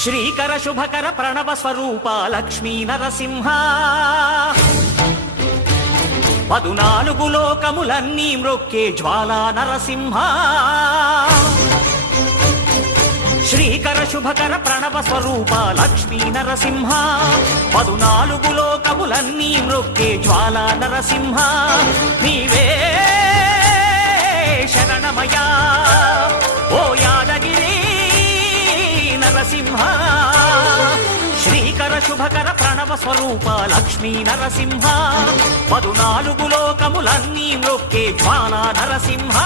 శ్రీకర శుభకర ప్రణవ స్వరూప లక్ష్మీ నరసింహ 14 లోకములన్నీ మ్రొక్కే జ్వాలా నరసింహ శ్రీకర శుభకర ప్రణవ స్వరూప లక్ష్మీ నరసింహ 14 లోకములన్నీ మ్రొక్కే జ్వాలా నరసింహ నీవే శరణమయా ఓ యాదగిరి నరసింహ శ్రీకర శుభకర ప్రణవ స్వరూప లక్ష్మీ నరసింహ 14 లోకములన్నీ మ్రొక్కే జ్వాలా నరసింహ